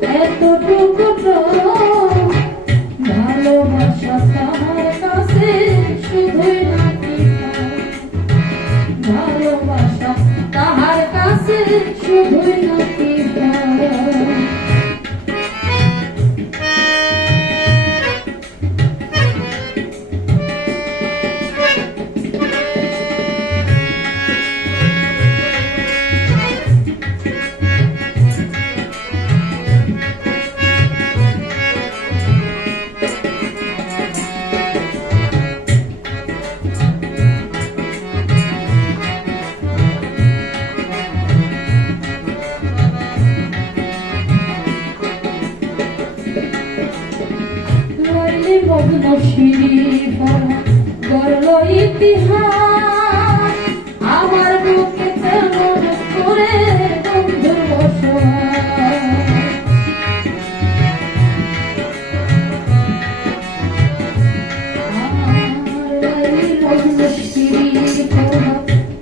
এতটুকু তো ভালোবাসা তাহার কাছে শুধুই নাকি ভালোবাসা তাহার কাছে শুধুই নাকি গড়ল ইতিহাস আমার বুকে তেমন করে বন্ধুর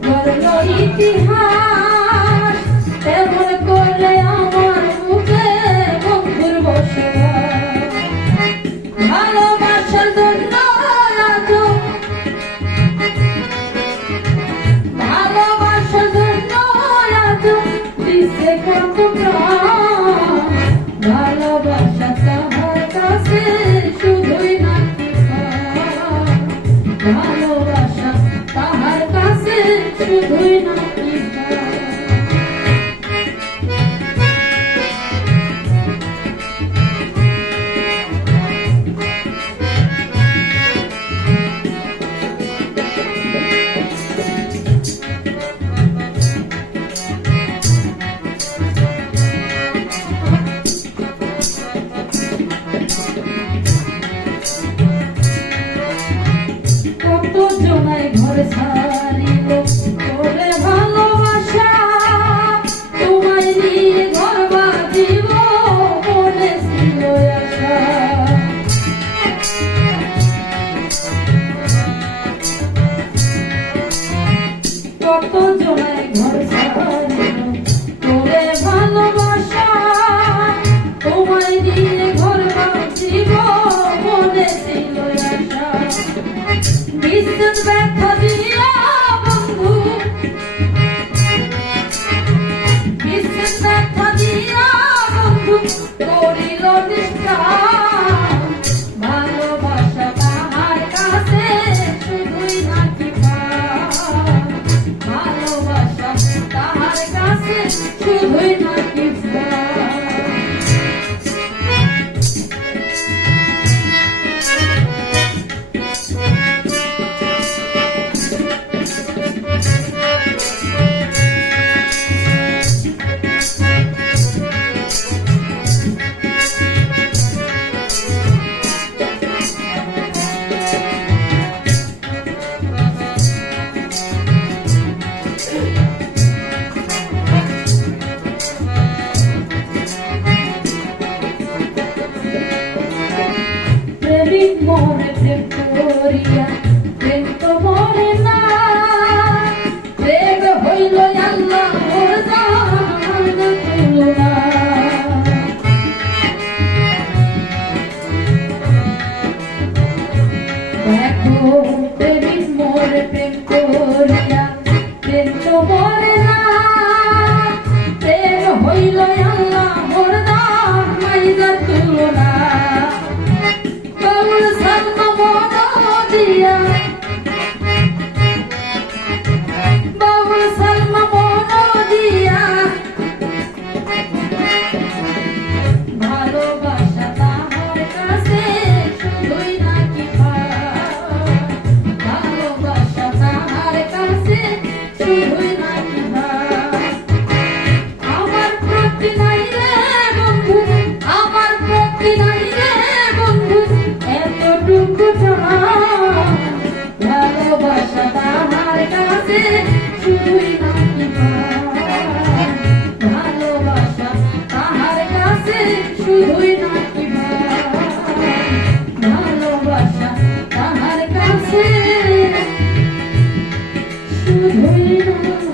গড়ল ইতিহাস তেমন করলে আমার বুকে বন্ধুর বসবাস ভালোবাসার জন্য ভালোবাসার জন্য দিছে কত প্রাণ ভালোবাসা তাহার কাছে শুধুই নাকি ভালোবাসা তাহার কাছে শুধুই নাকি জনায় ঘর ছাড়িল তোরে ভালোবাসা তোমায় নিয়ে ঘর বাঁধিব মনে ছিল আশা কত জনায় ঘর ছাড়িল তোরে ভালোবাসা তোমায় নিয়ে ঘর বাঁধিব মনে ছিল আশা বিদ্যুৎ ব্যথা দিয়া বন্ধু বিদ্যুৎ ব্যথা দিয়া বন্ধু করিল নিষ্ঠান ভালোবাসা তাহার কাছে শুধুই নাকি ভালোবাসা তাহার কাছে শুধুই নাকি মনে প্রেম করিয়া প্রেম তো মরে না প্রেম হইল আল্লাহ ওর জান তুলনা দেখো প্রেমিক মরে প্রেম করিয়া প্রেম তো মরে না প্রেম হইল আল্লাহ ওর জান তুলনা ভালোবাসা তাহার কাছে শুধুই নাকি ভালোবাসা তাহার কাছে শুধুই নাকি আমার প্রতি নাই রে বন্ধু আমার প্রতি নাই রে বন্ধু এতটুকু ভালোবাসা তাহার কাছে শুধুই নাকি ভালোবাসা তাহার কাছে শুধুই নাকি ভালোবাসা তাহার কাছে শুধুই নাকি